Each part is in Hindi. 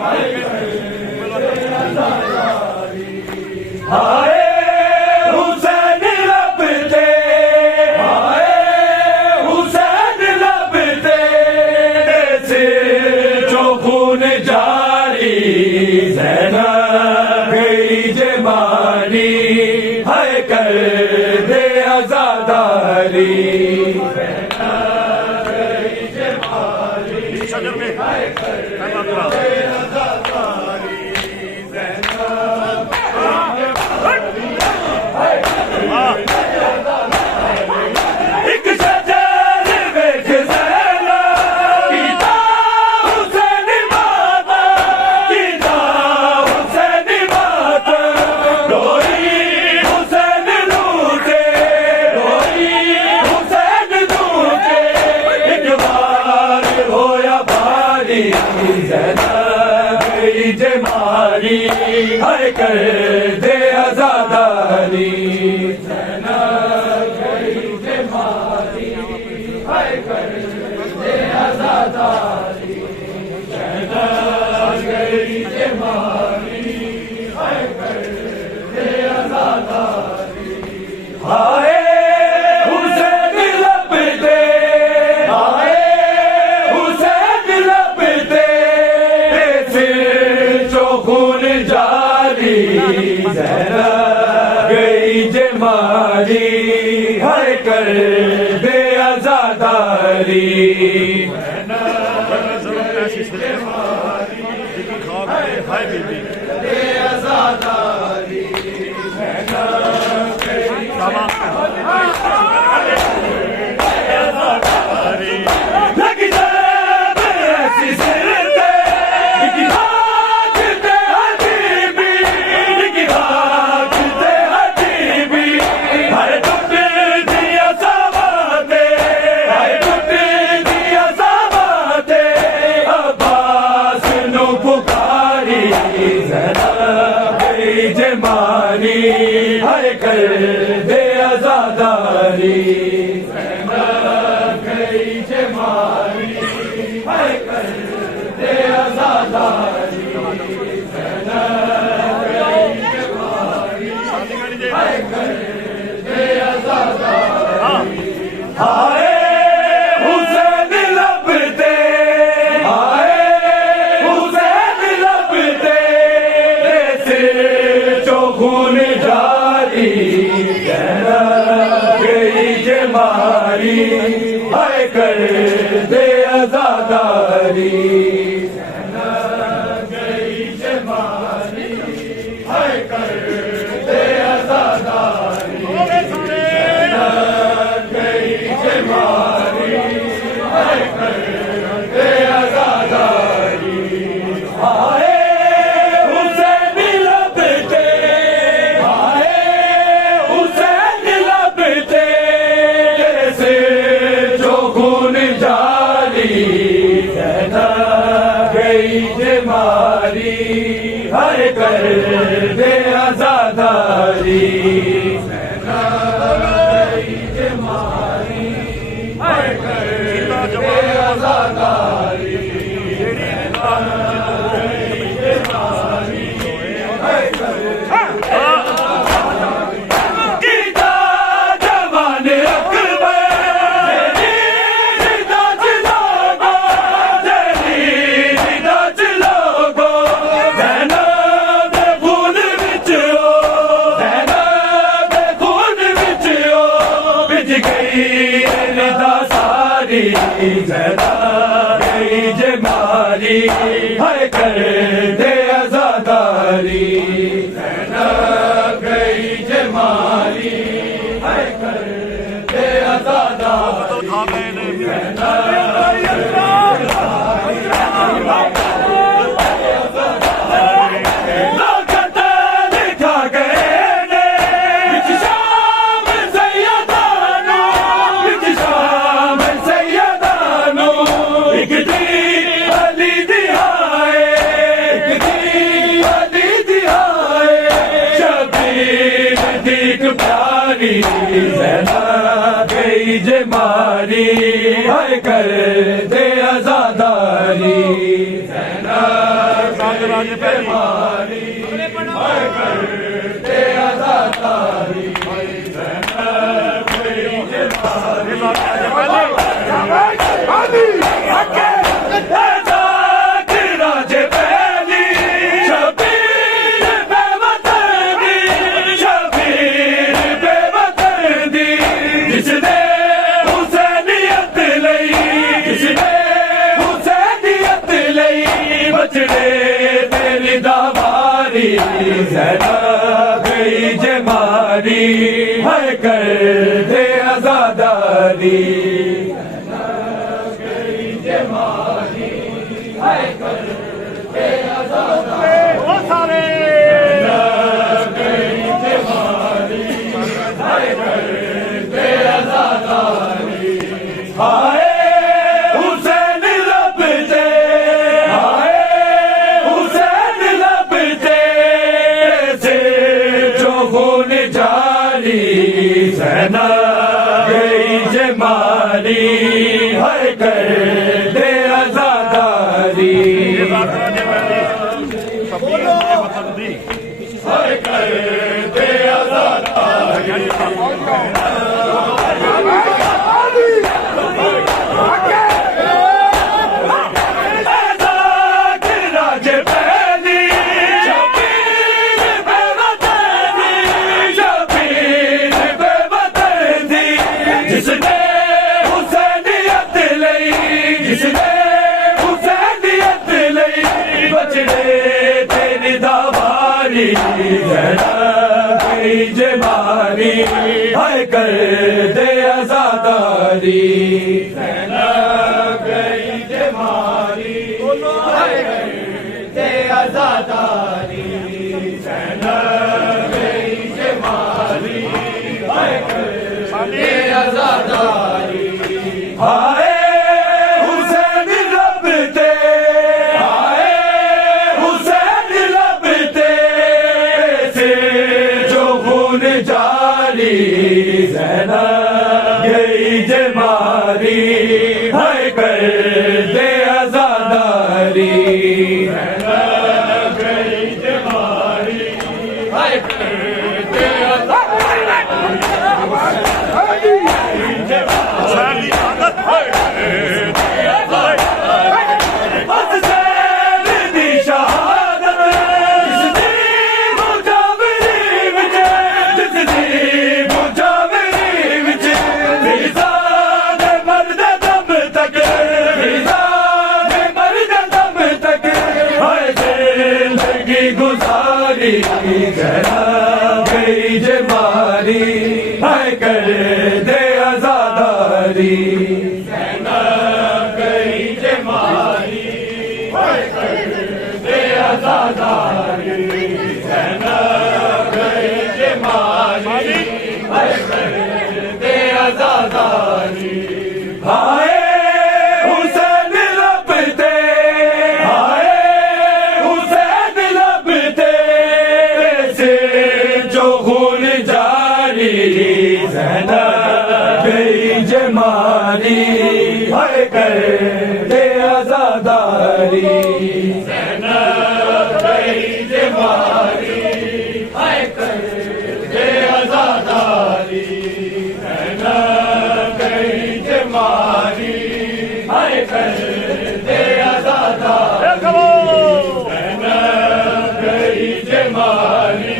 हाय हुसैन लबते, हाय हुसैन लबते, सिर जो खून जारी, ज़ैनब गई जे मारी, हाय कर दे आज़ादारी। जमारी हाय कर दे आज़ादारी, ज़ैनब गई जमारी हाय कर दे आज़ादारी, ज़ैनब गई जमारी हाय कर दे आज़ादारी। हाय हुसैन लबते, हाय हुसैन लबते, खून जारी, ज़ैनब गई जे मारी हाय कर दे आज़ादारी, दे आज़ादारी, लग जब ऐसी सिर जमारी हाय कर दे आज़ादारी, ज़ैनब गई जमारी हाय कर दे आज़ादारी, ज़ैनब गई जमारी हाय कर दे आज़ादारी। हाय हुसैन लबते, हाय हुसैन लबते, खून जारी, ज़ैनब गई जमारी हाय कर दे आज़ादारी, ज़ैनब गई जमारी हाय कर दे आज़ादारी, ज़ैनब गई जमारी हाय कर दे आज़ादारी। हाय जमारी हाय कर दे आज़ादारी, ज़ैनब गई जमारी हाय कर दे आज़ादारी, ज़ैनब गई जमारी हाय कर दे आज़ादारी। गीता जवान अकबर ज़ैनब गई जमारी हाय कर दे आज़ादारी, ज़ैनब गई जमारी हाय कर दे आज़ादारी, ज़ैनब गई जमारी हाय कर दे आज़ादारी, ज़ैनब जमारी हाय कर दे आजादारी ज़ैनब गई जमारी राजे पहली शबीर बेवतनी शबीर बेवतनी जिसने हुसैनियत लई जिसने हुसैनियत लई बचड़े तेरी दावारी ज़ैनब गई जमारी हाय कर दे आजादारी हाय हुसैन लबते हाय हुसैन लबते से जो खून जारी ज़ैनब गई जमारी हाय कर दे आजादारी हाय कर दे आजादारी जमारी हाय कर दे आजादारी ज़ैनब गई जमारी हाय कर दे आजादारी ज़ैनब गई जमारी हाय कर दे आजादारी हाय हुसैन लबते हाय हुसैन लबते से जो खून जारी ज़ैनब गई जमारी हाय कर दे आजादारी ज़ैनब गई जमारी हाय कर दे गुजारी ज़ैनब गई जमारी हाय कर दे आजादारी ज़ैनब गई जमारी हाय कर दे आजादारी ज़ैनब गई जमारी हाय कर दे आजादारी हाय हुसैन लबते हाय हुसैन लबते से जो खून जारी ज़ैनब गई जमारी हाय कर दे आजादारी ज़ैनब गई जमारी हाय कर दे आजादारी ज़ैनब गई जमारी हाय कर दे आजादारी ज़ैनब गई जमारी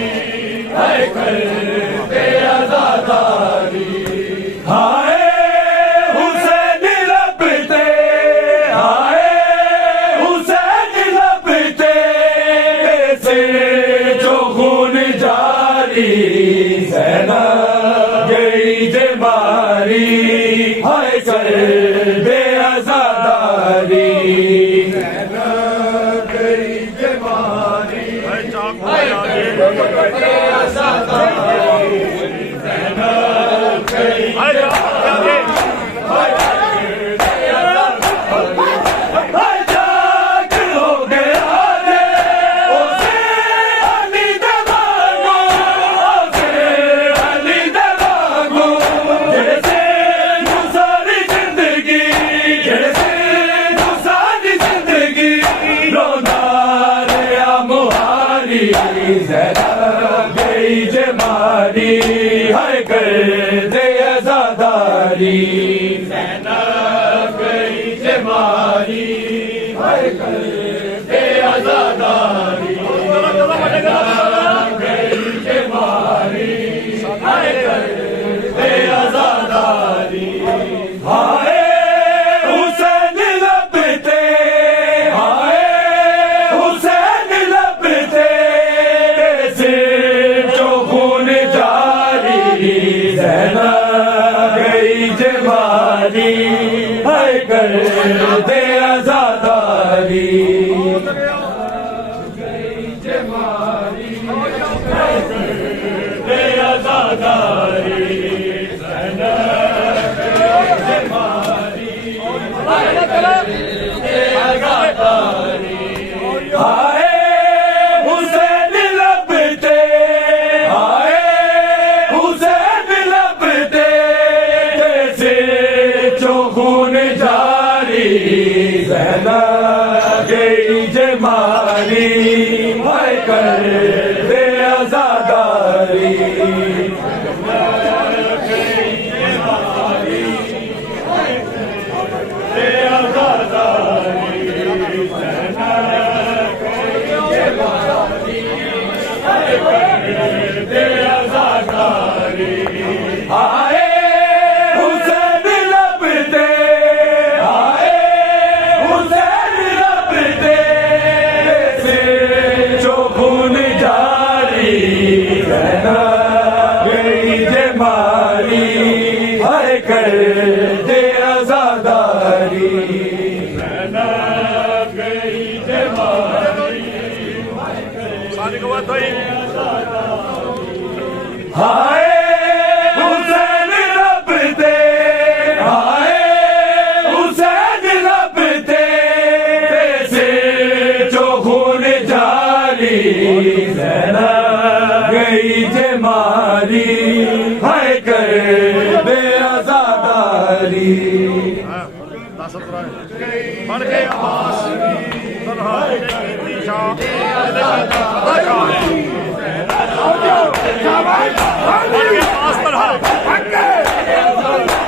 हाय कर दे आजादारी हाय हुसैन लबते हाय हुसैन लबते से जो खून जारी ज़ैनब गई जमारी हाय कर दे आजादारी ज़ैनब गई जमारी हाय कर दे आजादारी ज़ैनब गई जमारी हाय जाग हो गया रे ओसे अली दवागो ओसे अली दवागो जैसे सारी जिंदगी मारी ज़ैनब गई जे मारी हाय कर दे आज़ादारी ज़ैनब गई जे मारी हाय कर दे आज़ादारी हाय हुसैन लबते हाय हुसैन लबते सिर जो खून जारी ज़ैनब गई जे मारी हाय कर दे आज़ादारी गई जे मारी हाय कर दे आज़ादारी ज़ैनब गई जे मारी हाय कर दे आज़ादारी हाय हुसैन लबते हाय हुसैन लबते सिर जो खून जारी ज़ैनब गई जे मारी हाय कर दे आज़ादारी आए हुसैन लबते आए हुसैन लबते सिर जो खून जारी ज़ैनब गई जे मारी हाय कर दे आज़ादारी ज़ैनब गई जे मारी हाय हुसैन लबते हाय हुसैन लबते सिर जो खून जारी ज़ैनब गई जे मारी हाय कर दे आज़ादारी बन के आवास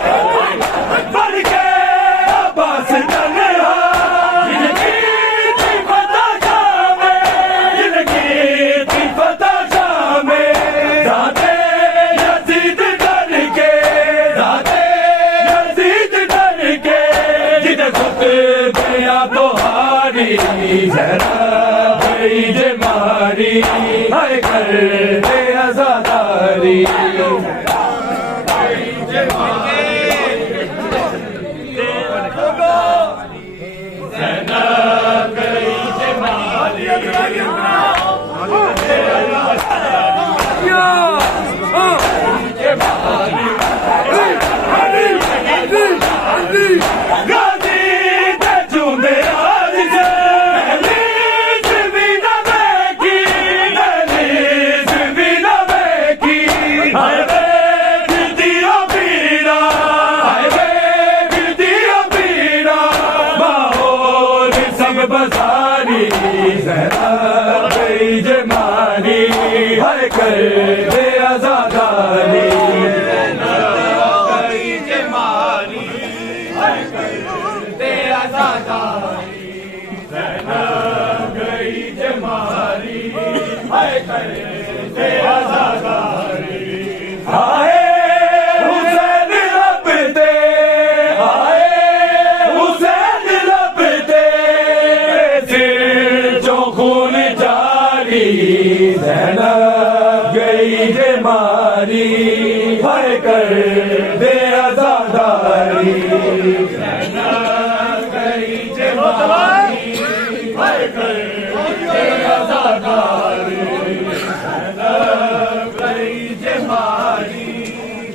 बन के अब्बास तन्हा जिनकी थी फतह शामे जिनकी थी फतह शामे ज़ाते यज़ीद डर के ज़ाते यज़ीद डर के जिन्हें खुद गया तो हारी ज़ैनब गई जे मारी हाय कर दे आज़ादारी ज़ैनब गई जे मारी गाजी ते चूंदे आज से दहलीज भी न देखी दहलीज भी न देखी हाय वे फिरती ओ पीड़ा हाय वे फिरती ओ पीड़ा माहौल सब बसारी ज़ैनब गई जे मारी हाय कर दे आज़ादारी ज़ैनब गई जे मारी हाय कर दे आज़ादारी हाय हुसैन लबते हाय हुसैन लबते सिर जो खून जारी ज़ैनब गई जे मारी हाय कर दे आज़ादारी ज़ैनब गई जे मारी हाय कर दे आज़ादारी ज़ैनब गई जे मारी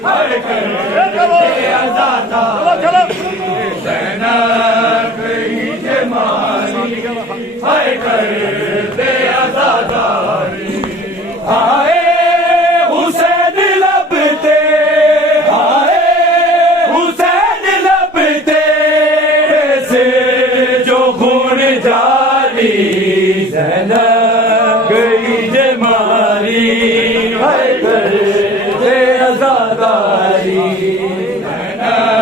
हाय कर दे आज़ादारी ज़ैनब गई जे मारी हाय कर दे आज़ादारी हाय हुसैन लबते हाय हुसैन लबते सिर जो खून जारी ज़ैनब गई जे मारी हाय कर दे आज़ादारी ज़ैनब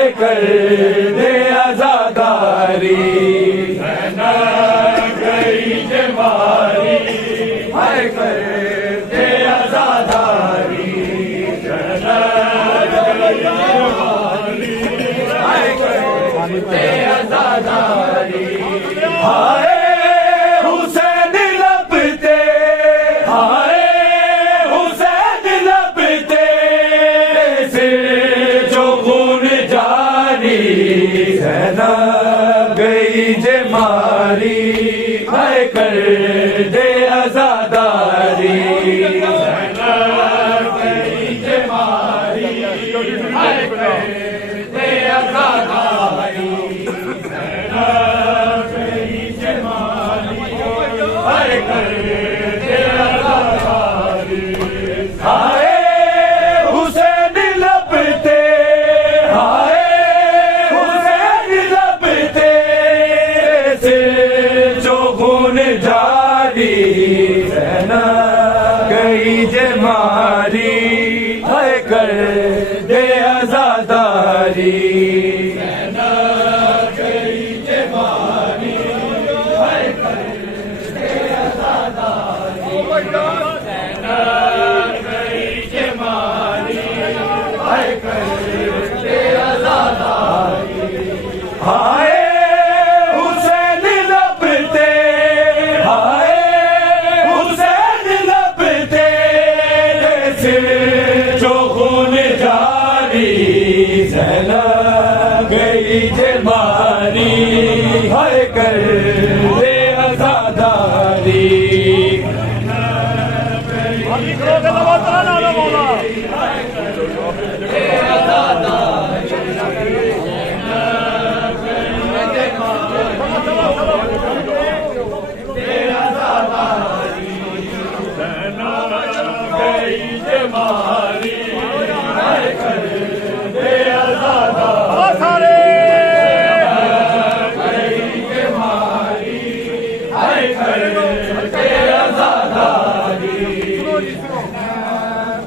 हाय कर दे आजादारी गई जे मारी हाय कर दे आजादारी हाय कर दे आजादारी हाय हुसैन लपते हाय हुसैन लपते से जो खून जारी ज़ैनब गई जे मारी हाय कर दे आजादारी ज़ैनब गई जे मारी हाय कर दे आजादारी ज़ैनब गई जे मारी हाय कर दे आजादारी हाय हुसैन लपते हाय हुसैन लपते से जो खून जारी ज़ैनब गई जे मारी हाय कर दे आजादारी ज़ैनब गई जे मारी हाय कर दे आजादारी ज़ैनब गई जे मारी हाय कर दे आजादारी हाय हुसैन लपते हाय हुसैन लपते से जो खून जारी ज़ैनब गई जे मारी हाय कर दे आजादारी अभी करोगे तो बहुत ना ना मौला गई जे मारी हाय कर दे आजादारी सारे गई जे मारी हाय कर दे आजादारी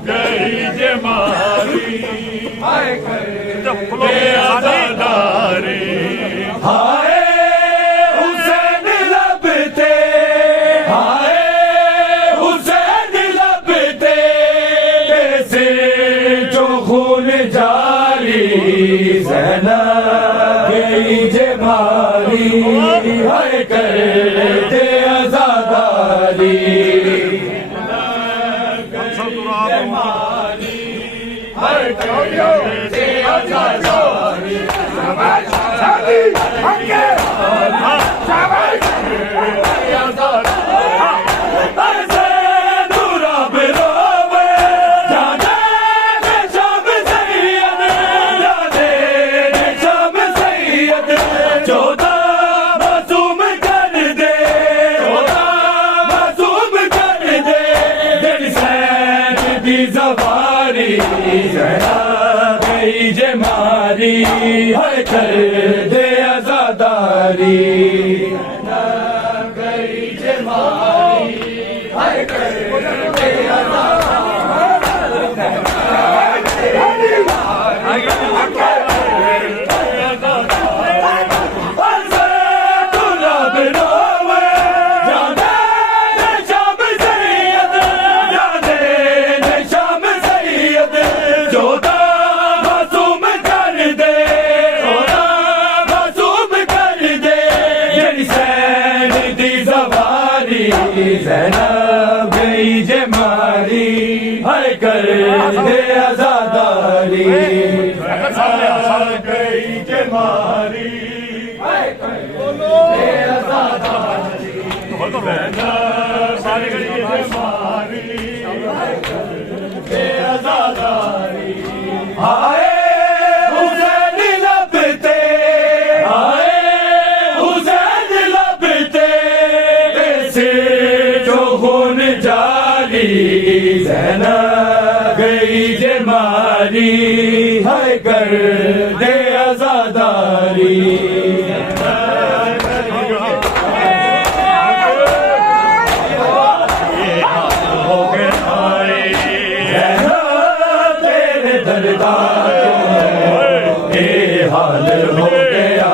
गई जे मारी हाय कर दे आजादारी हाय हुसैन लपते हाय हुसैन लपते से जो खून जारी ज़ैनब गई जे मारी हाय कर दे आजादारी हाय कर दे आजादारी ऐसे दूरा बिरोवे जाने शब सैयद जाने शब सैयद चौदह मासूम कर दे चौदह मासूम कर दे दिल सैन दी ज़बारी ज़ैनब गई जे मारी हाय कर दे आजादारी ज़ैनब गई जे मारी हाय कर दे ज़ैनब गई जे मारी हाय कर दे आजादारी गई जे मारी हाय कर दे आजादारी सारे गई जे मारी हाय कर दे आजादारी हाय हुसैन लपते हाय हुसैन लपते से जो खून जारी ज़ैनब गई जे मारी हाय कर दे आजादारी तेरे दरदार हाल हो गया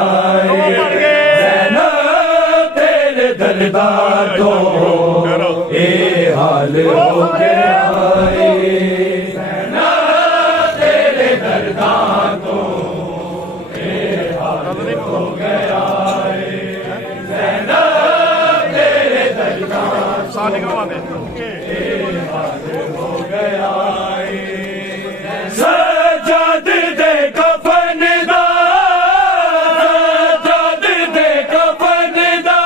ज़ैनब तेरे दरदा तो ये हाल हो गया ज़ैनब तेरे दरदा तो ये हाल हो गया ज़ैनब तेरे दरदा सारे गवाने हो गया सजाद दे कफन दा सजाद दे कफन दा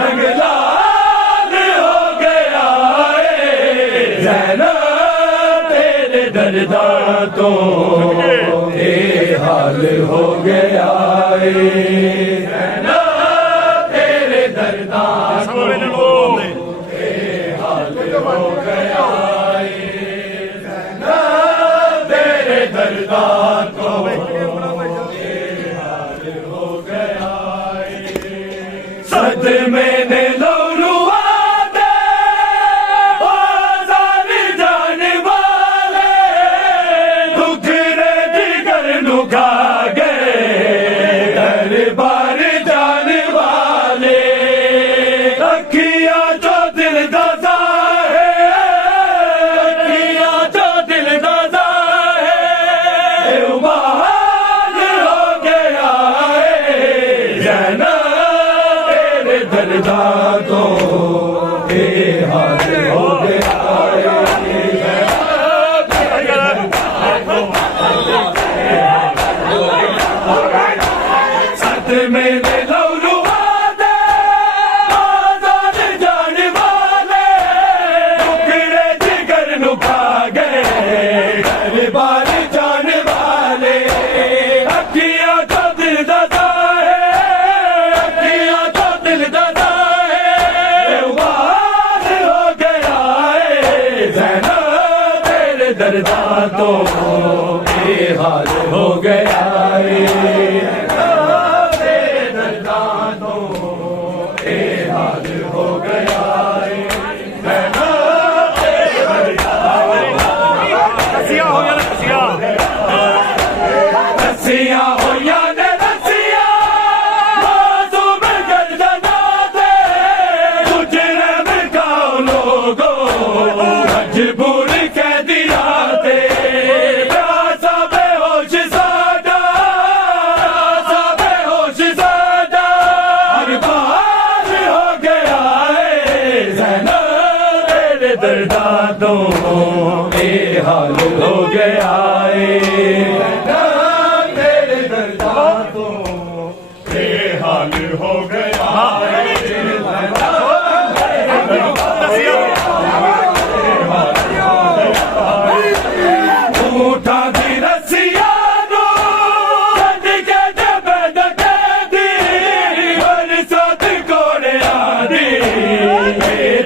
रंग लाल हो गया ज़ैनब तेरे दरदा तो ये हाल हो गया ज़ैनब तेरे दरदा तो हो गया ज़ैनब तेरे दरदा तो हाल हो गया सदमे ने लौरुआ दे आज़ाद जाने वाले दुखरे जिगर नु खा गए दरबार जाने वाले अखियां जो दिल दा दरदा तो ये हाल हो गया सत में लौरुआ दे आज़ाद जाने वाले टुकड़े जिगर नु खा गए दरबार जाने वाले अखियां तो दिल दा दरदा तो ये हाल हो गया तेरे दरदा तो ये हाल हो गया रसिया हो या रसिया रसिया हो या रसिया मासूम गर्दना दे गुजरे बिकाओ लोगो मजबूर कह दिया दरदा तो ये हाल हो गया तेरे दरदा तो ये हाल हो गया उठा दी रसिया नो बंद के जब दके दी और साथ कोड़े आदी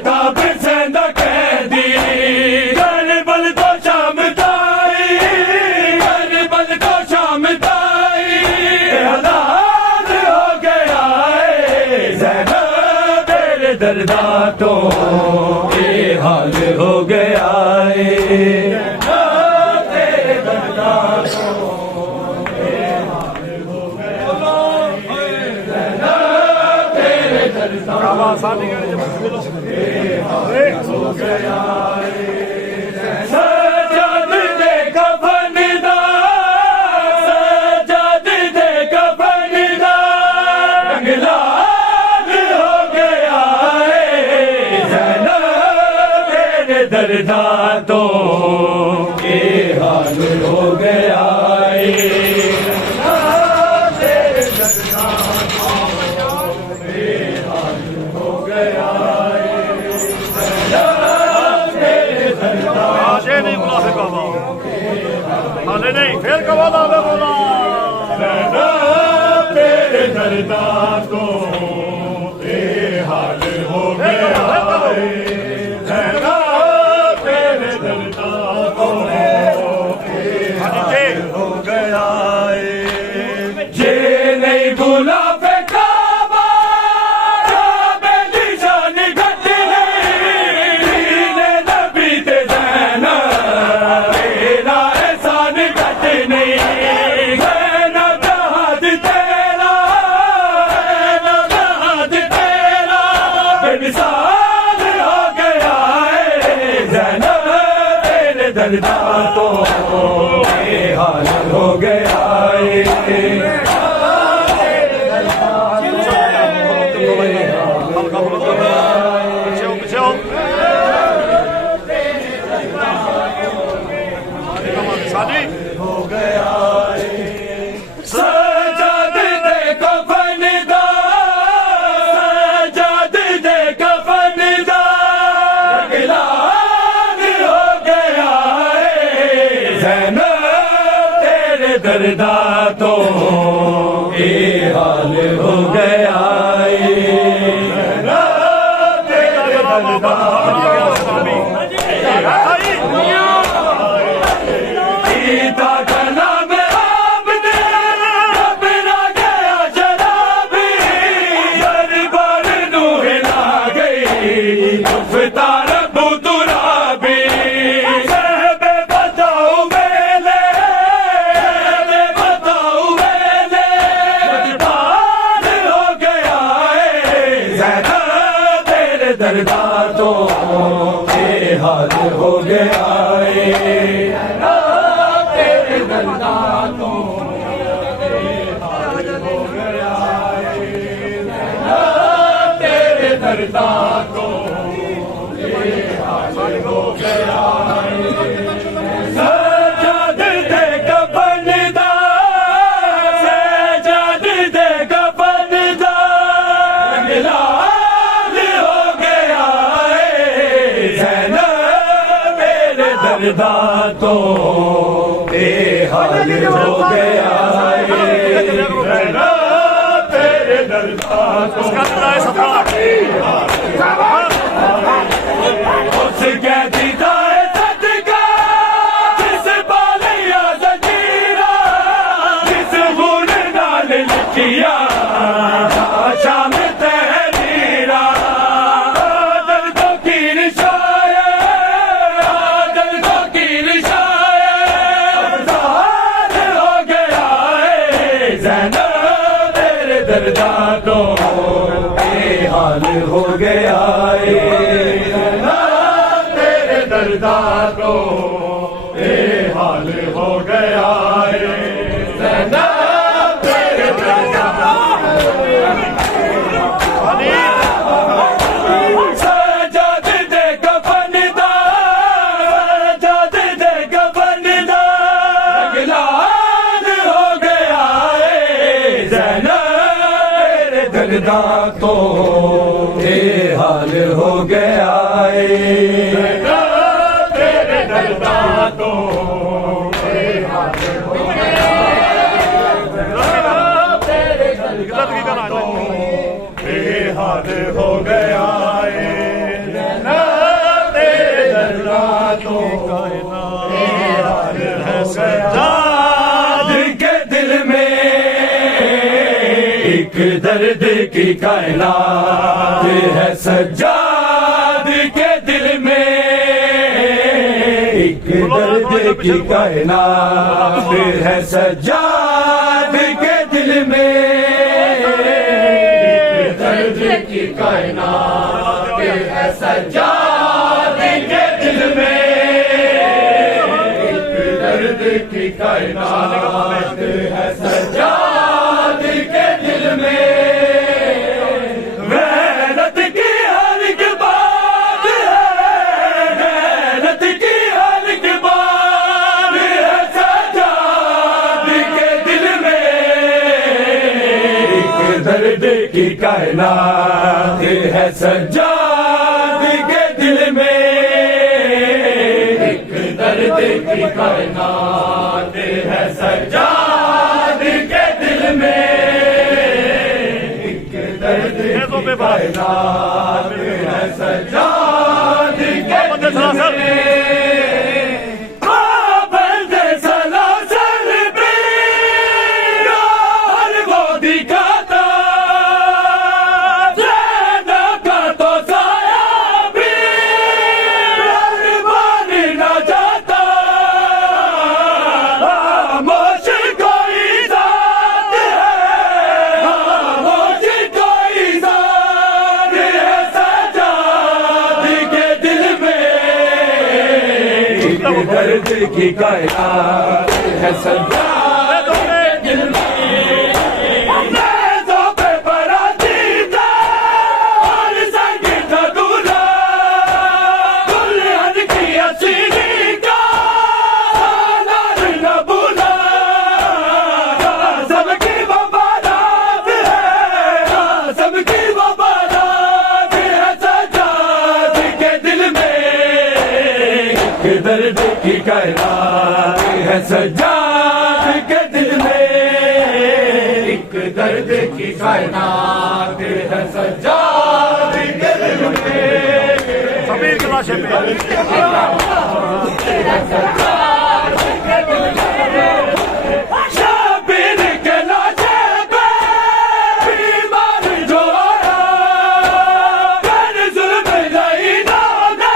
ताब सेंद दरदा तो ये हाल हो गया तेरे दरदा तो ये हाल हो गया तेरे दरदा हो गया सजाद दे कफन दा सजाद दे कफन दा रंग लाल हो गया दरदा तो ये हाल हो गया तेरे दरदा तो ये हाल हो गया तेरे दरदा आशे नहीं बुला सका हाले नहीं फिर कब बोला तेरे दरदा तो ये हाल हो गया हो गया जे नहीं भूला काबा काबे दी जान घट नहीं नबी ते ज़ैनब तेरा एहसान घट नहीं ज़ैनब दर्दा तो बेहाल हो गया हो गया सजाद दे कफन दा सजाद दे कफन दा ऐलान हो गया ज़ैनब तेरे दर्दा तो ये हाल हो गया ज़ैनब तेरे दर्दा दर्दा तो बेहाल हो गया तेरे दर्दा तो बेहाल हो गया तेरे दर्दा तो बेहाल हो गया सजाद दे कफन दा सजाद दे कफन दा दर्दा तो बेहाल हो गया तेरे दर्दा तो उस कैदी दा सदका जिस बालिया जजीरा जिस खून नाल लिखिया शाम तहरीरा दर्दों की दर्दा तो बेहाल हो गया तेरे दर्दा तो बेहाल हो गया तेरे दर्दा सजाद दे कफन दा सजाद दे कफन दा ऐलान हो गया दर्दा तो बेहाल हो गया तेरे दर्दा तो बेहाल हो गया तेरे दर्दा तो बेहाल हो गया तेरे दर्दा तो बेहाल हो गया के दिल में एक दर्द की कायनात है सज्जाद के दिल में एक दर्द की कायनात है सज्जाद के दिल में एक दर्द की कायनात है सज्जाद के दिल में एक दर्द की कायनात है सज्जाद के दिल में गैरत की हर एक बात है गैरत की हर एक बात है सज्जाद के दिल में एक दर्द की कायनात है सज्जाद के दिल में एक दर्द की कायनात है सज्जाद के दिल में एक दर्द की कायनात है सज्जाद के दिल में बंदे सलासल पे यार वो दिखाता ज़ैनब का तो साया भी बन ना जाता खामोश कोई ज़ात है खामोश कोई ज़ात है सज्जाद की कायनात है सज्जाद के दिल में नेज़ों पे बड़ा जीता और संगीत दूल्हा दुल्हन की असली का नार न भूला सबकी वो बारात है सबकी वो बारात है सज्जाद के दिल में एक दर्द की कायनात है सज्जाद के दिल में एक दर्द की कायनात है सज्जाद के दिल में समीर के लाशे पे शाबिर के लाशे पे बीमार जो आया कर जुल्म ज़हीनों ने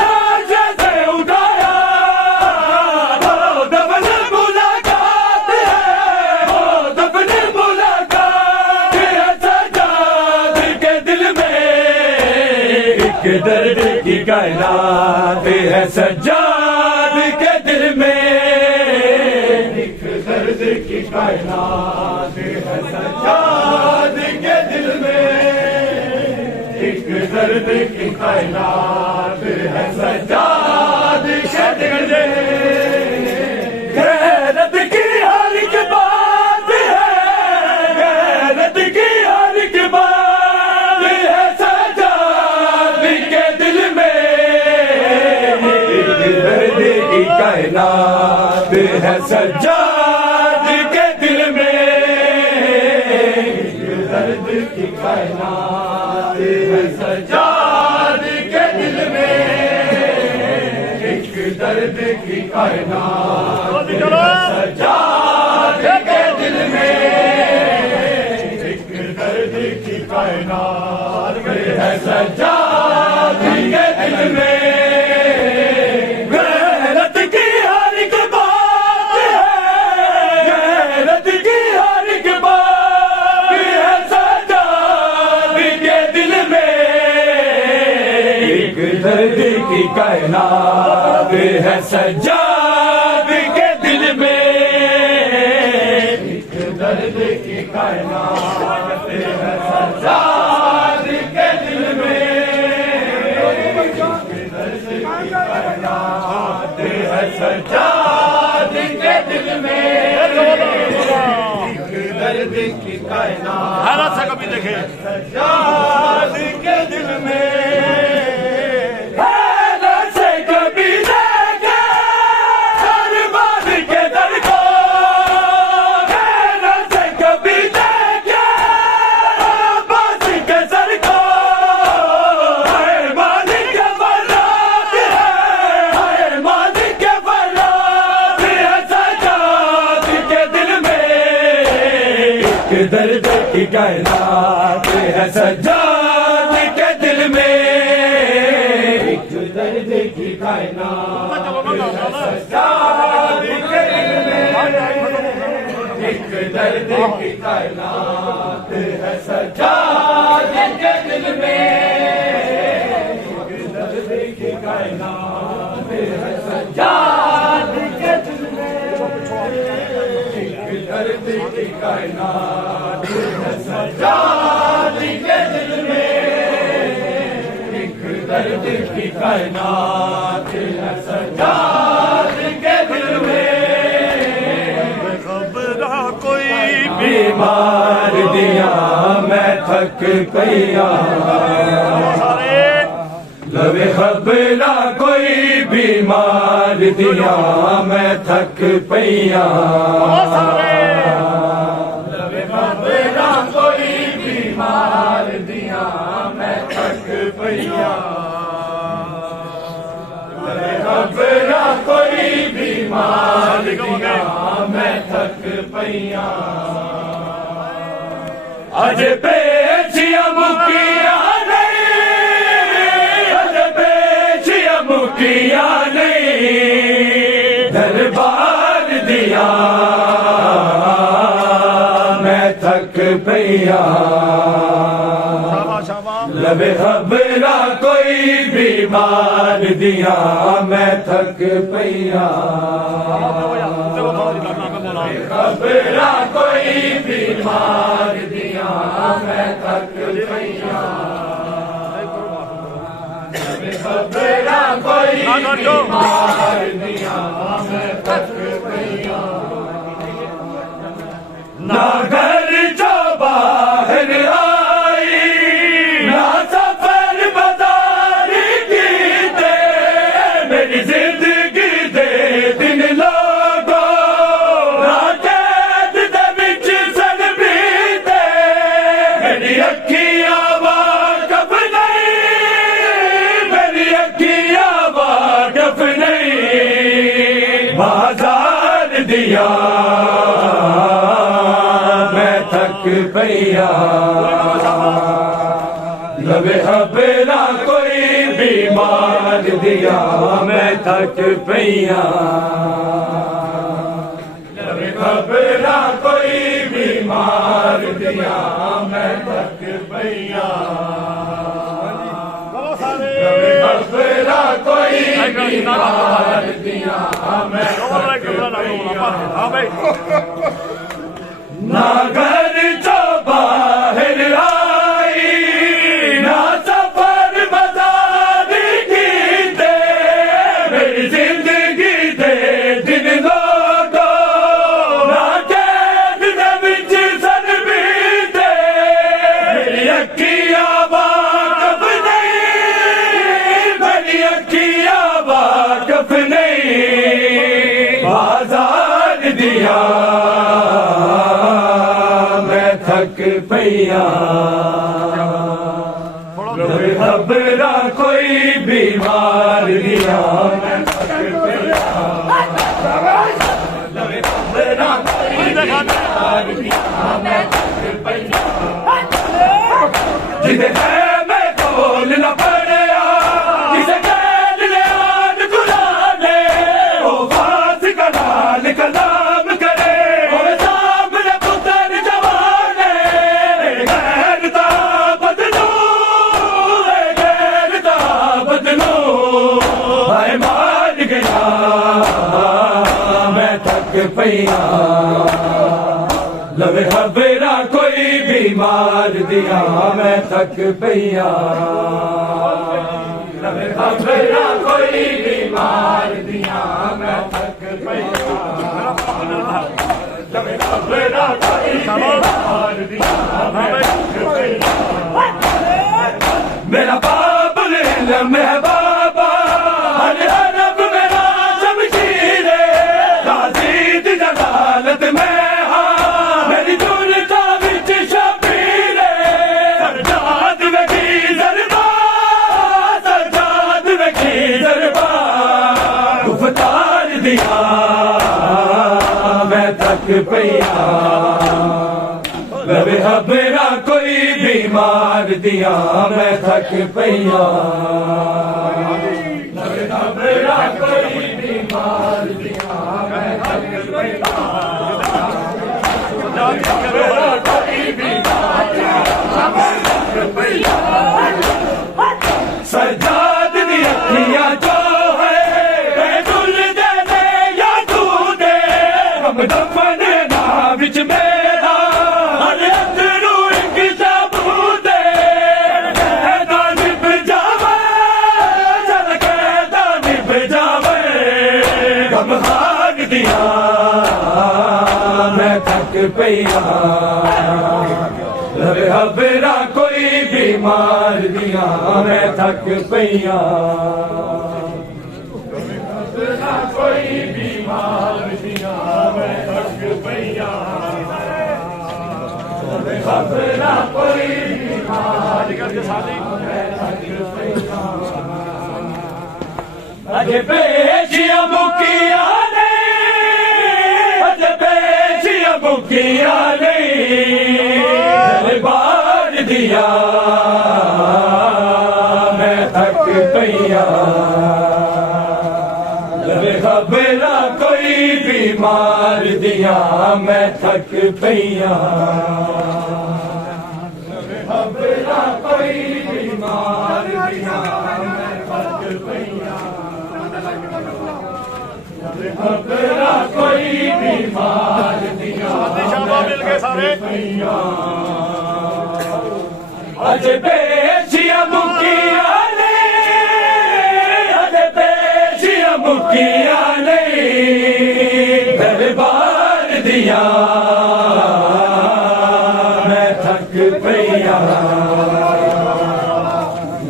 लाशे से उठाया वो दफन मुलाकात है वो दफन मुलाकात है सज्जाद के दिल में एक दर्द की कायनात है सज्जाद के दिल में एक दर्द की कायनात है सज्जाद के दिल में एक दर्द की कायनात है सज्जाद के दिल में गैरत की हर एक बात है गैरत की हर एक बात है सज्जाद के दिल में एक दर्द की कायनात है सज्जाद के दिल में एक दर्द की कायनात है सज्जाद के दिल में एक दर्द की कायनात है सज्जाद के दिल में एक दर्द की कायनात है सज्जाद के दिल में गैरत की हर एक बात है गैरत की हर एक बात है सज्जाद के दिल में एक दर्द की कायनात है सज्जाद के दिल में एक दर्द की कायनात है सज्जाद के दिल में एक दर्द की कायनात है सज्जाद के दिल में एक दर्द की कायनात हालत से कभी देखे सज्जाद के दिल में हैरत से कभी देखे अरमान के दर को हैरत से कभी देखे अब्बास के सर को अरमान के बारात है अरमान के बारात है सज्जाद के दिल में एक दर्द की कायनात है सज्जाद के दिल में एक दर्द की कायनात है सज्जाद के दिल में एक दर्द की कायनात है सज्जाद के दिल में एक दर्द की कायनात है सज्जाद के दिल में एक दर्द की कायनात है सज्जाद के दिल में एक दर्द की कायनात है सज्जाद के दिल में खबरा कोई बीमार दिया मैं थक पैया सारे लवे खबरा कोई बीमार दिया मैं थक पैया लवे खबरा कोई बीमार दिया मैं थक पैया लवे खबरा कोई बीमार दिया मैं थक पैया अज पेचिया मुकिया नहीं अज पेचिया मुकिया नहीं दरबार दिया मैं थक पैया शाबाश शाबाश लवे खबरा कोई बीमार दिया मैं थक पईया खबरा कोई बीमार दिया मैं थक पईया खबरा कोई बीमार दिया मैं थक पईया ना घर जो बाहर आई ना सफर बाजार की दे मेरी जिंदगी दे दिन लोगो ना कैद दे विच सन बीते मेरी अखियां वाकफ नहीं मेरी अखियां वाकफ नहीं बाजार दिया पईया लवे खबरा कोई बीमार दिया मैं थक पईया लवे खबरा कोई बीमार दिया मैं थक पईया लवे खबरा कोई बीमार दिया मैं थक पईया ना घर जो बाहर आई ना सफर बाजार की दे मेरी जिंदगी दे दिन लोगो ना कैद दे विच सन बीते मेरी अखियां वाकफ नहीं मेरी अखियां वाकफ नहीं बाजार दिया थक पईया लवे खबरा कोई बीमार दिया मैं थक पईया लवे खबरा कोई बीमार दिया मैं थक पईया जिसे मैं बोल न पड़या जिसे कैद ले आन खुला ले वो फांस का नाल कलाम करे वो सामने पुत्र जवान मार गया मैं थक पईया लवे खबरा कोई बीमार दिया मैं थक पईया लवे खबरा कोई बीमार दिया मैं थक पईया लवे खबरा कोई बीमार दिया मैं थक पईया मेरा बाबुल इल्म है बाबा हर हरफ मेरा शमशीरे ताज़ीद जलालत में हाँ मेरी दुनिया विच शबीरे सरजाद वकी दरबार सरजाद वकी दरबार गुफ्तार दिया मैं थक पईया लवे खबरा कोई बीमार दिया मैं थक पईया लवे खबरा कोई बीमार दिया मैं थक पईया लवे खबरा कोई बीमार दिया मैं थक पईया सजाद दी अखियां जो है बैतुल दे दे या तू दे हम दफन ना विच मेरा मैं थक पईया लवे खबरा कोई बीमार दिया मैं थक पईया कोई बीमार दिया मैं थक पईया लवे खबरा कोई बीमार दिया मैं थक पईया अजे पेशिया मुकिया मुखिया नहीं बार दिया मैं थक पईया लवे खबरा कोई बीमार दिया मैं थक पईया खबरा कोई बीमार दिया मैं थक पईया खबरा कोई बीमार दिया मिल गए सारे अज पेशिया मुकिया नहीं अज पेशिया मुकिया नहीं दरबार दिया मैं थक पईया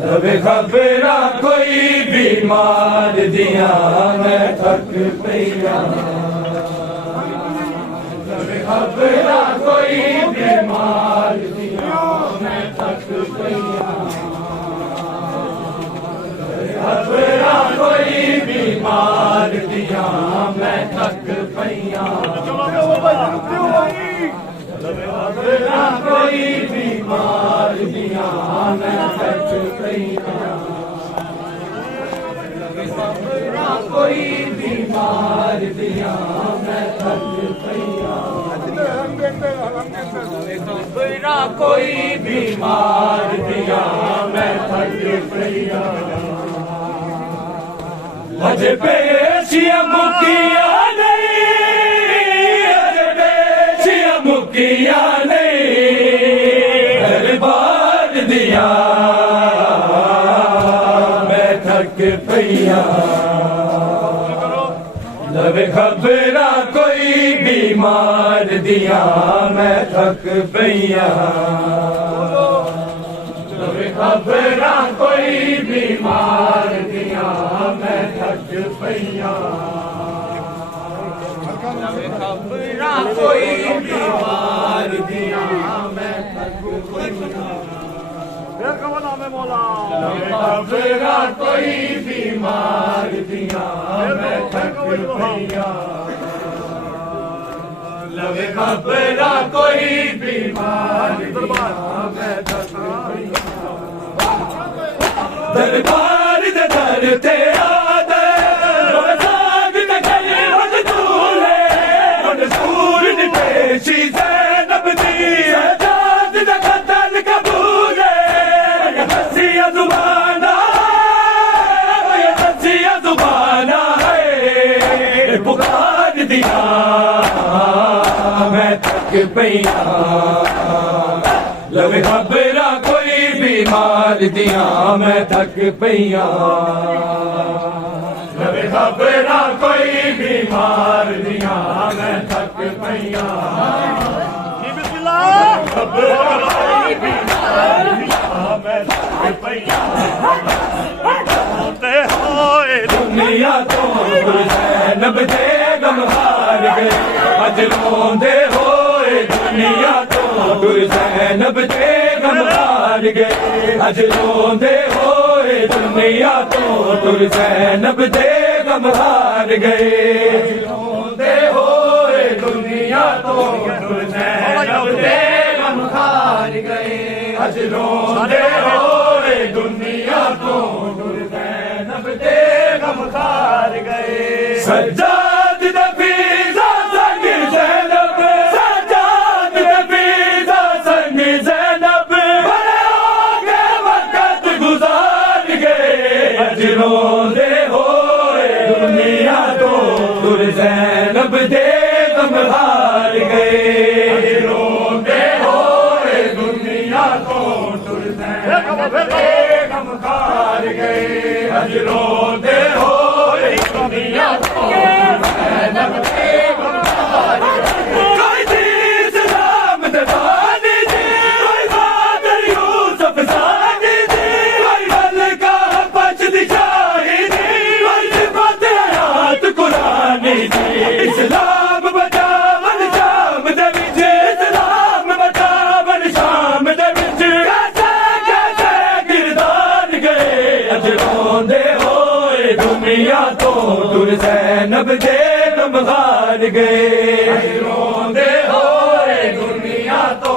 लबे खबरा कोई बीमार दिया मैं थक पईया लबे खबरा कोई बीमार दिया मैं थक पईया खबरा कोई बीमार दिया मैं थक पईया खबरा कोई बीमार दिया मैं थक पईया खबरा कोई बीमार दिया मैं थक पईया खबरा कोई बीमार दिया मैं थक पईया अज पेशिया मुकिया नहीं अज पेशिया मुकिया नहीं दरबार दिया मैं थक पईया लबे खबरा कोई बीमार दिया मैं थक पईया लबे खबरा कोई बीमार दिया मैं थक पईया लबे खबरा कोई बीमार दिया मैं थक पईया फिर कब नाम है मौला खबरा कोई बीमार दिया मैं थक पईया लबे खबरा कोई बीमार दिया मैं थक पईया दरबार दे दर ते आदे साग ते गले मजदूरे मंसूर दी पेशी ज़ैनब दी सजाद दा कतल कबूले हसिया जुबाना ये हसिया जुबाना है पुकार दिया मैं थक पईया लबे खबरा कोई बीमार दिया मैं थक पईया लबे खबरा कोई बीमार दिया मैं थक पईया खबरा कोई बीमार दिया मैं थक पईया होते होए दुनिया तो ज़ैनब दे गम हार गए अज रोंदे होए दुनिया तो ज़ैनब दे गम हार गए अज रोंदे होए दुनिया तो ज़ैनब दे गम हार गए रोंदे होए दुनिया तो ज़ैनब दे गम हार गए अज रोंदे होए दुनिया तो ज़ैनब दे गम हार गए सज्जाद नबीज़ा संग ज़ैनब सज्जाद नबीज़ा संग ज़ैनब बड़े होके वक़्त गुज़ार गए अज रोंदे होए दुनिया तो ज़ैनब दे गम हार गए अज रोंदे होए दुनिया तो ज़ैनब दे गम हार गए अज रोंदे होए दुनिया तो ज़ैनब दे गम हार गए कोई दीन सलाम दबानी जी कोई फादर यूसुफ सानी जी कोई मलका बचदी शाहिदी कोई सिफत हयात कुरानी जी इस्लाम बचावन शाम दे विच इस्लाम बचावन शाम दे विच कैसे कैसे किरदार गए अज रोंदे होए दुनिया तो ज़ैनब दे गम हार गए रोंदे होए दुनिया तो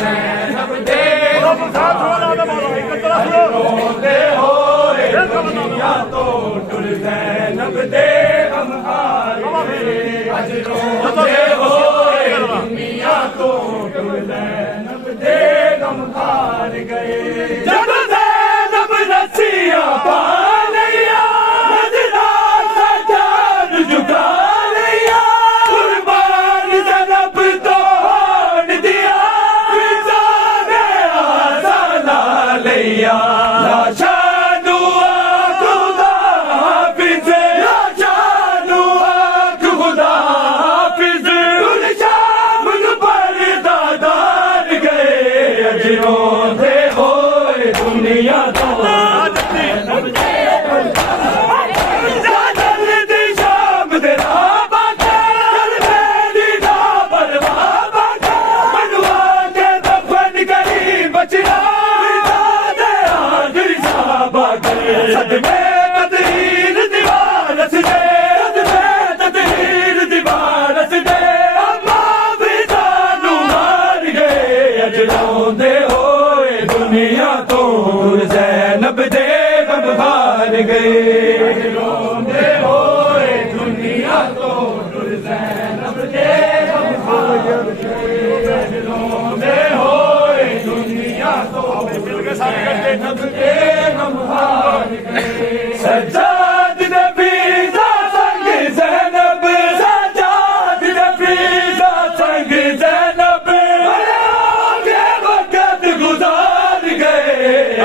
ज़ैनब दे गम हार गए रोंदे होए दुनिया तो ज़ैनब दे गम हार गए अज रोंदे होए दुनिया तो ज़ैनब दे गम हार हार गए जब ज़ैनब रस्सियां पा लिया नजरा सजाद झुका लिया कुर्बान ज़ैनब तोड़ दिया बेचारे आज़ादा लिया लाशा दुआ खुदा हाफिज़ लाशा दुआ खुदा हाफिज़ गुलशाम पर दादार गए अजरों दे होए दुनिया तो दुनिया तो ज़ैनब दे गम हार गए रोंदे होए दुनिया तो ज़ैनब दे गम हार गए रोंदे होए दुनिया तो ज़ैनब दे गम हार गए सज्जाद नबीज़ा संग ज़ैनब सज्जाद नबीज़ा संग ज़ैनब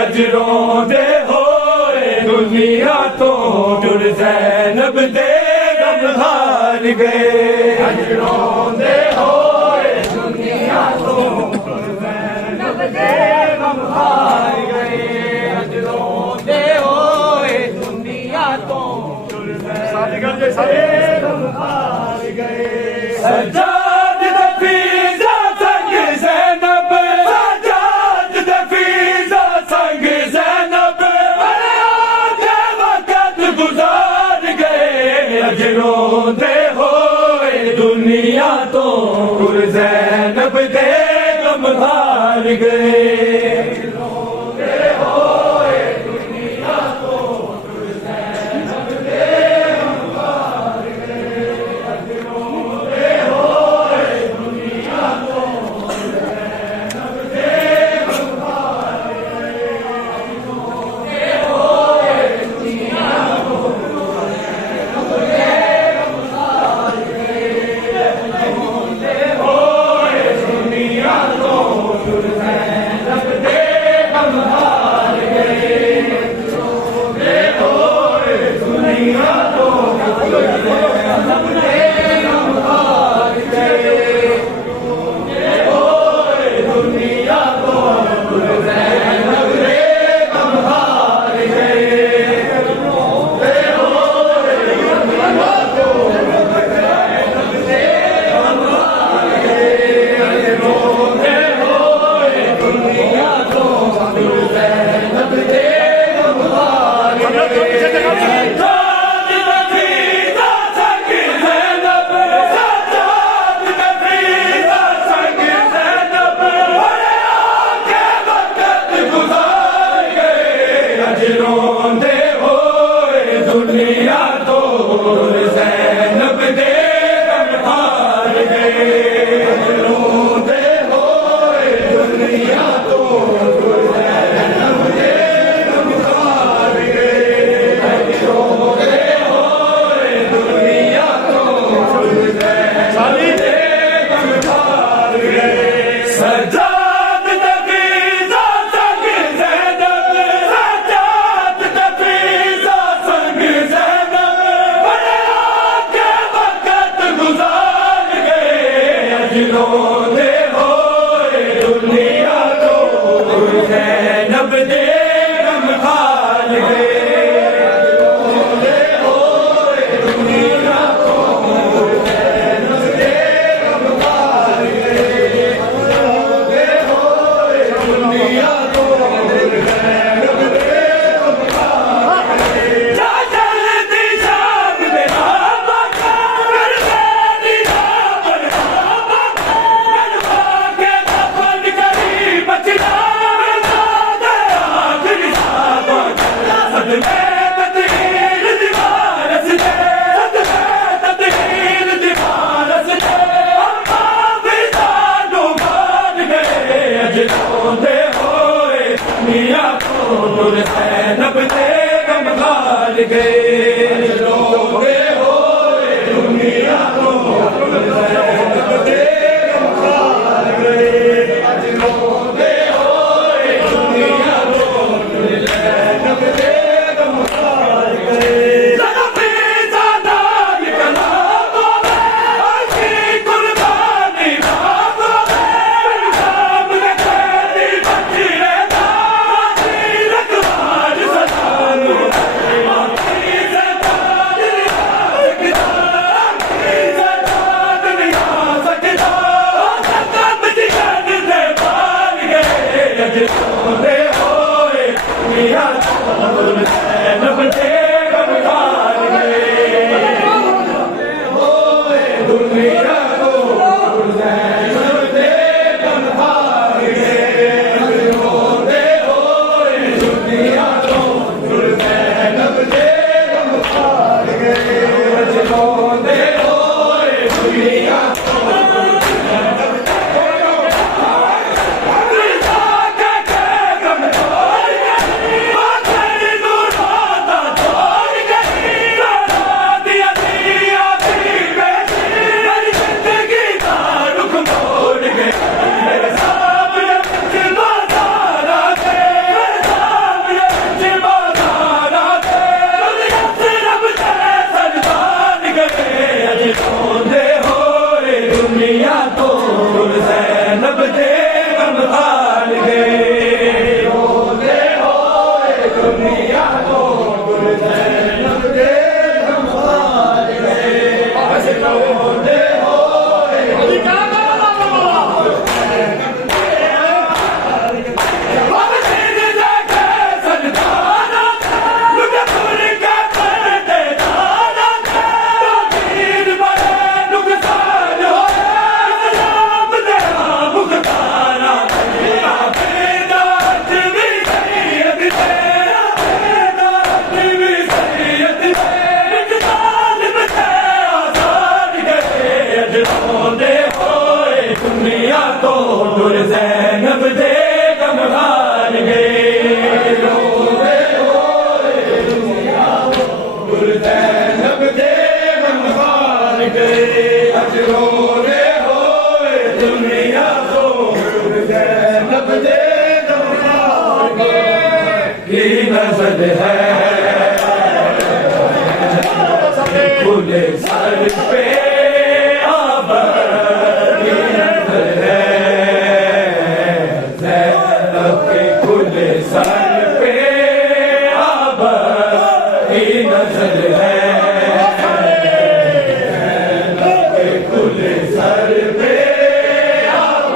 अजरों दे होए दुनिया तो जुड़ ज़ैनब दे गम हार गए अजरों दे होए दुनिया तो जुड़ ज़ैनब दे गम हार गए अजरों दे होए दुनिया तो जुड़ ज़ैनब दे गम हार गए सज्जाद नफीज़ा संग ज़ैनब सज्जाद नफीज़ा संग ज़ैनब वक़्त गुज़ार गए अजरों दे होए दुनिया तो ज़ैनब दे गम हार गए गए रोगे होए दुनिया को दे गमखार गए रोगे होए दुनिया को दे गमखार गए खुले सर पे खुले सर पे अब नजर है खुले सर पे अब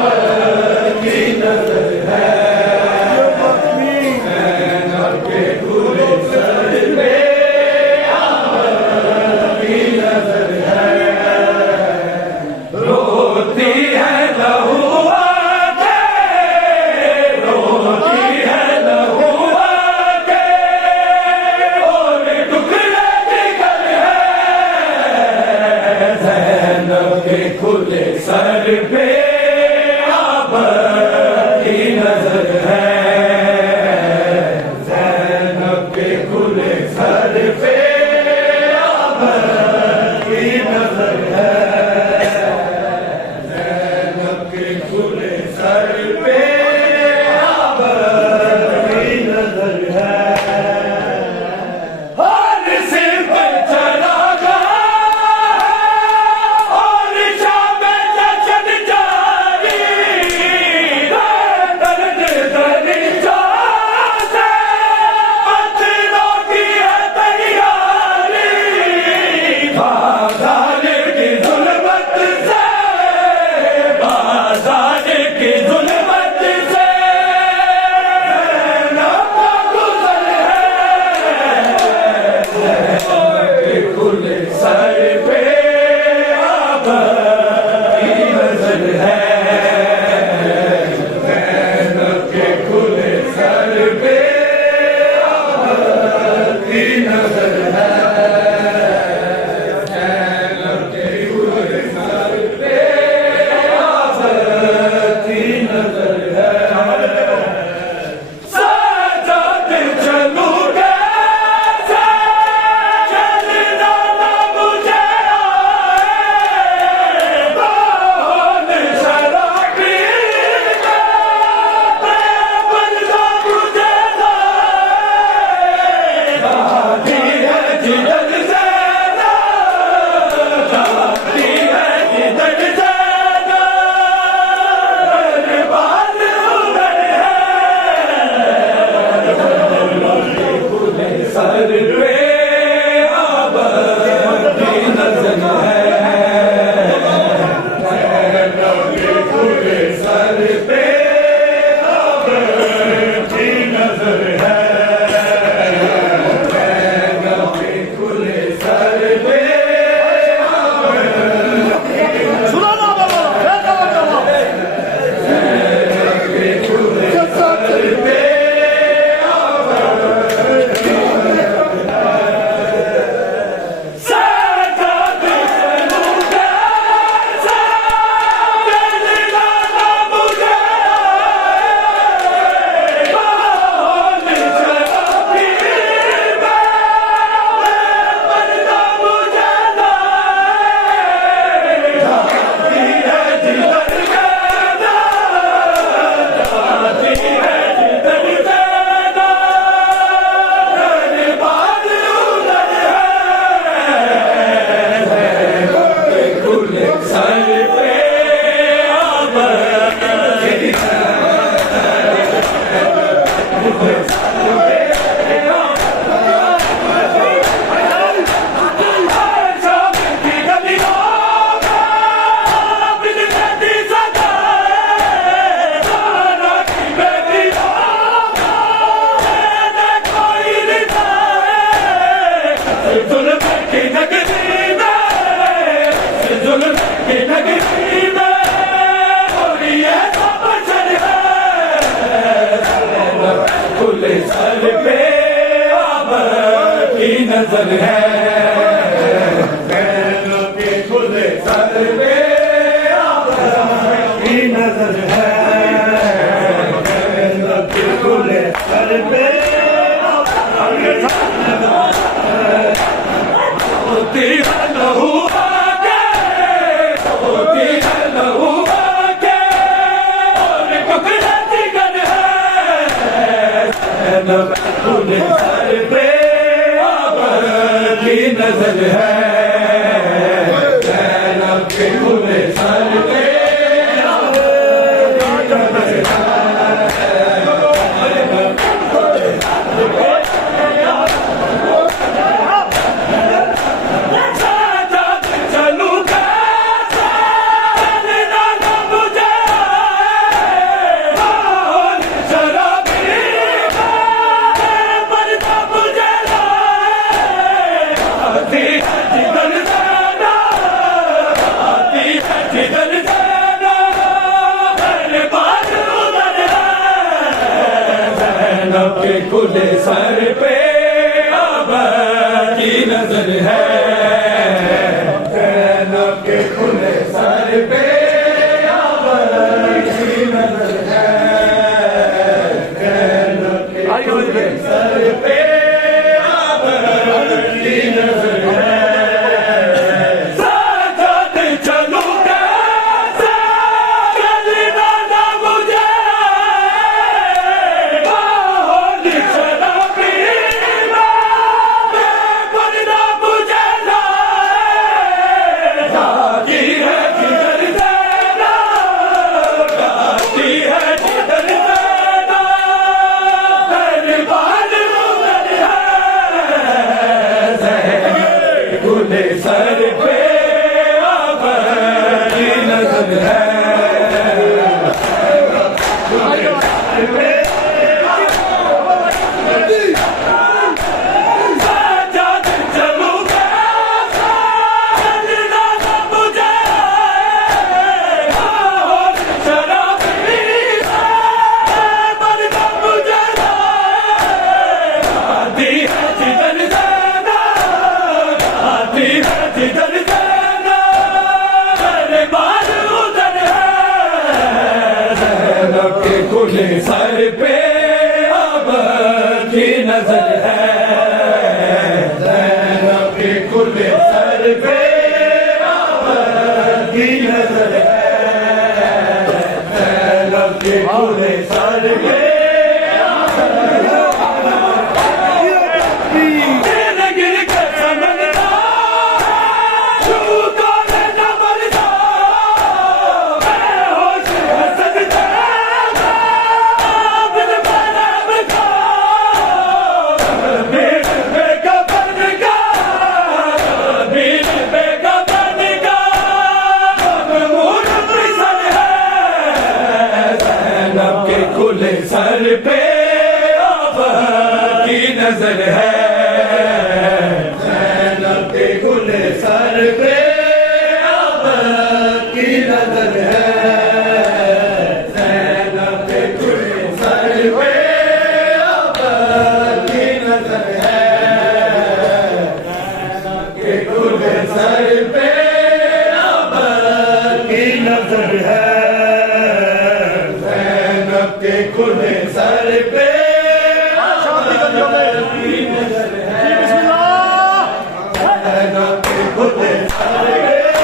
नजर है खुले सर पे रोती है लहू खुले सर पे अब नजर है ज़ैनब के खुले सर पे अब नजर है ज़ैनब के खुले सर पे अब नजर है हर सिर पे चला नजर है ज़ैनब के खुले सर पे की नजर है ज़ैनब के खुले सर पे होती है लहू आके होती है लहू आके और टुकड़ा जिगर है ज़ैनब के खुले सर पे की नजर है ज़ैनब के खुले सर पे के खुले सर पे अब की नजर है ज़ैनब के खुले सर पे अब की नजर है ज़ैनब के खुले सर पे अब की नजर है साथ चलूंगा चलना ना मुझे सर पे अब की नजर है साथ चलूंगा चलना ना मुझे शराबी मरना मुझे आती है जिधर जाना आती है जिधर जाना मेरे बाल उधर है ज़ैनब के खुले सर पे अब की नजर है ज़ैनब के खुले सर पे अब की नजर है ज़ैनब के खुले सर पे खुले सर पे अब की नजर है ज़ैनब के खुले सर पे अब की नजर है ज़ैनब के खुले सर पे अब की नजर है ज़ैनब के खुले सर पे अब की नजर है के खुले सर पे की नजर है ज़ैनब के खुले सर पे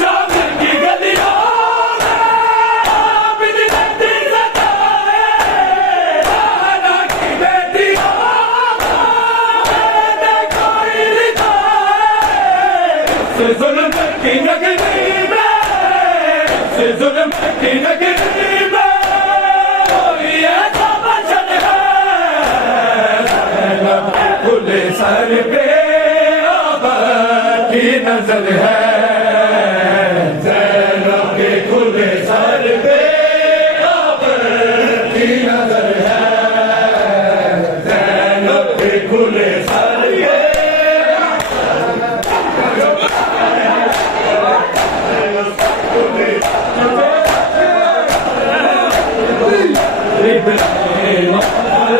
शाम की गलियों में बिजली सताए राना की बेटियों में कोई रिश्ता जुल्म की नगरी जुल्म की नगरी में कोई ऐसा बचन है ज़ैनब के खुले सर पे अब की नजर है ज़ैनब के खुले सर पे अब की नजर है ज़ैनब के खुले सर पे खुले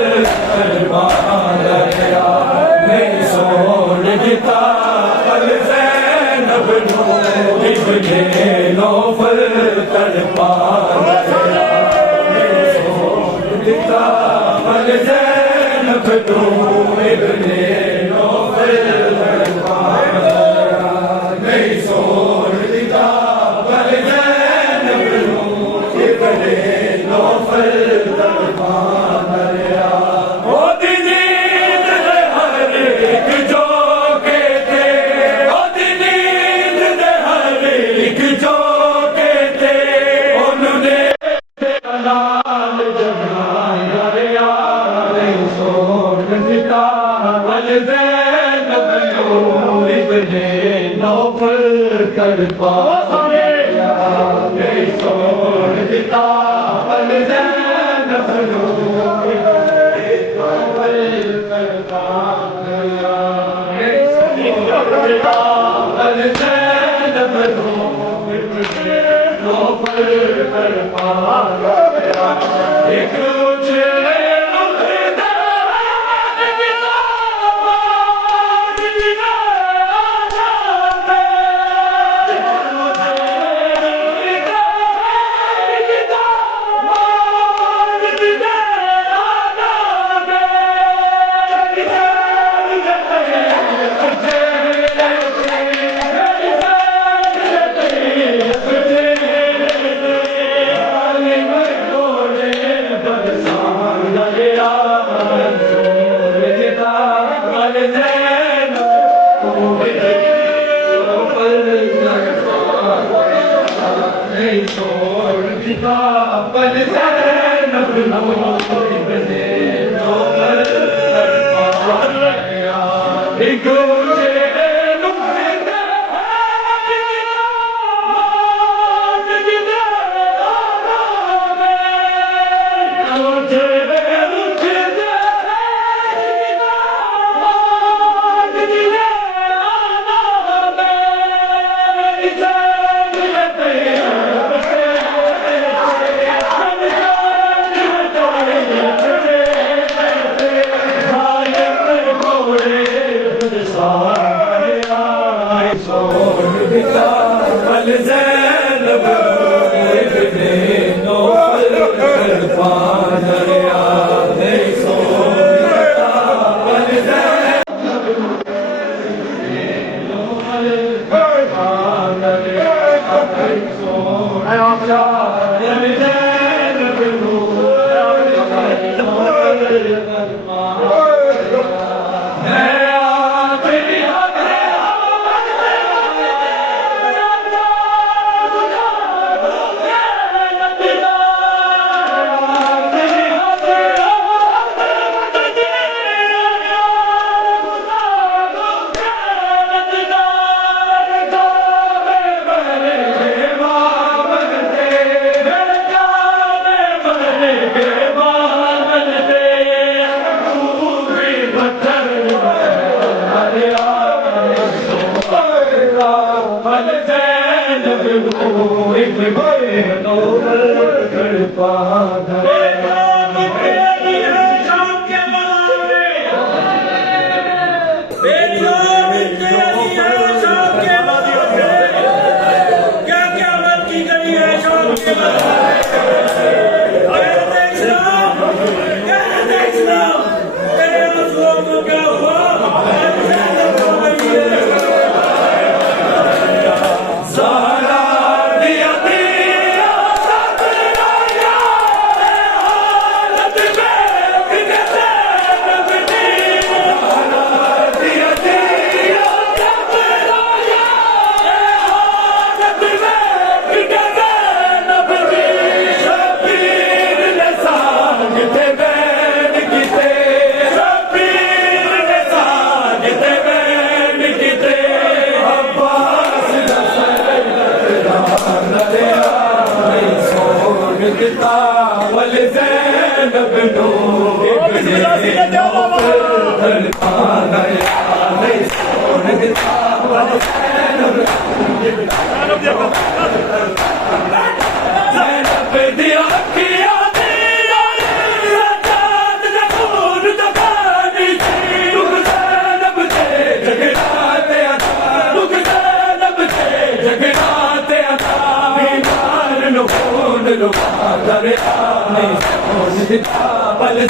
बल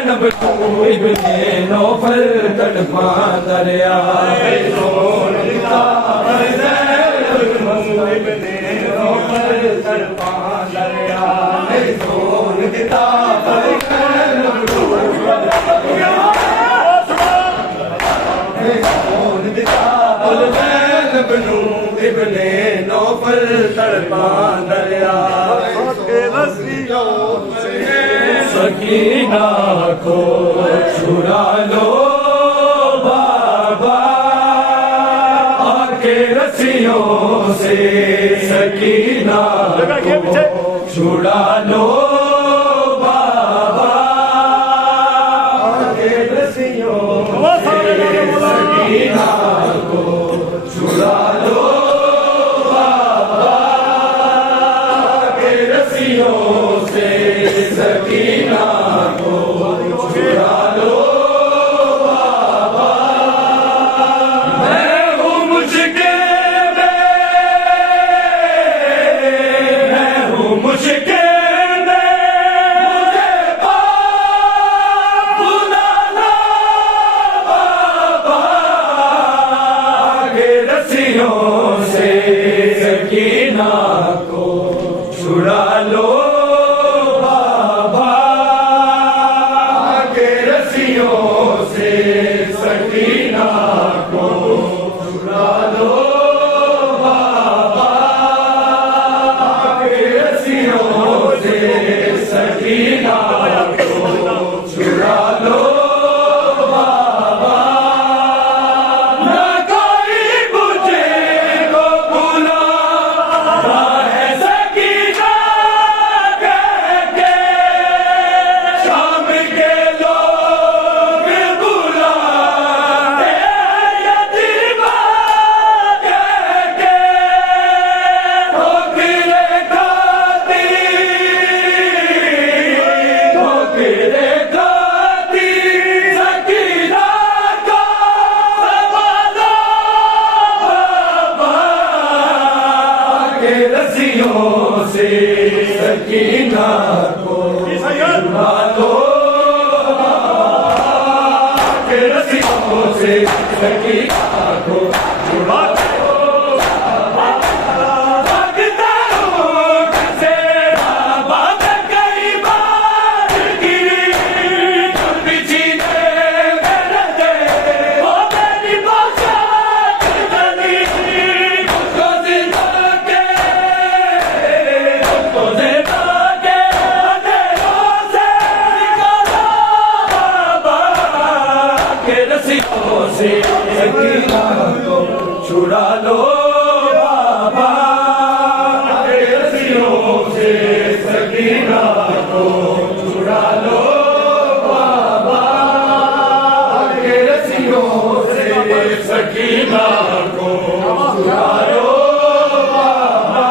ज़ैनब को इब्ने नौफल तड़पा दरिया इब्ने नौफल तड़पा दरिया सकीना को छुड़ा लो बाबा आके रस्सियों से सकीना को छुड़ा लो बाबा आके रस्सियों से सकीना को छुड़ा लो बाबा आके रस्सियों से सकीना को छुड़ा लो बाबा मैं हूँ मुश्किल में मैं हूँ मुश्किल में मुझे बुलाना बाबा आगे रस्सियों से सकीना को छुड़ा लो सकीना को छुड़ा लो बाबा आके रस्सियों से सकीना को छुड़ा लो बाबा ना कोई मुझको बुलाता है सकीना कह के शाम के लोग रस्सियों से सकीना को छुड़ा लो के रस्सियों से सकीना को छुड़ा लो भागता हूँ से बात कई बार गिरी पीछे मेरे दे वो मेरी पोशाक गली उसको जिंदा के रस्सियों से सकीना को छुड़ा लो बाबा रस्सियों से सकीना को छुड़ा लो बाबा रस्सियों से सकीना को छुड़ा लो बाबा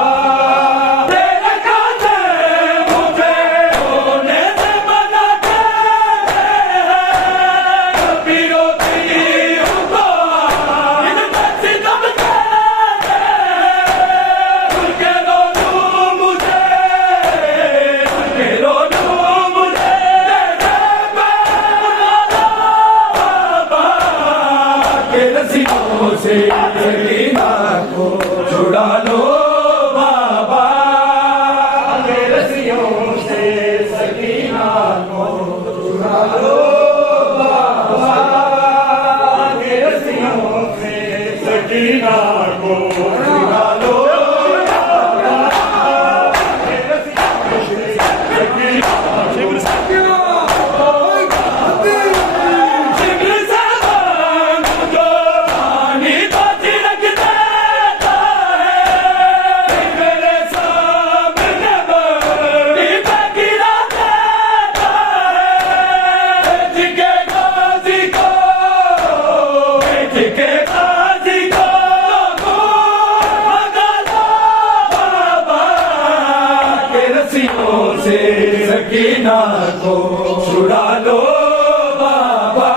तेरे कांधे मुझे होने से बनाते पीरो रस्सियों से सकीना को छुड़ा लो बाबा रस्सियों से सकीना को छुड़ा लो बाबा रस्सियों से सकीना को छुड़ा लो रस्सियों से सकीना को छुड़ा लो बाबा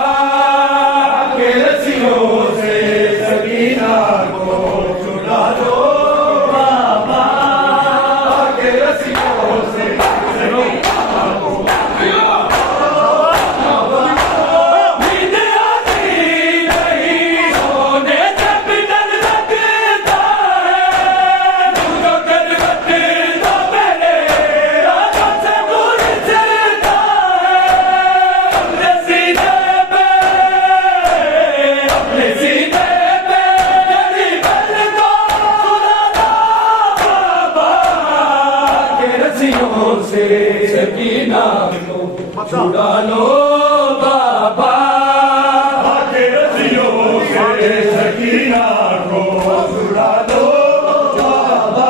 के रस्सियों से सकीना को छुड़ा लो बाबा के रस्सियों से सकीना को से सकीना को छुड़ा लो बाबा, आके रस्सियों से सकीना को छुड़ा लो बाबा,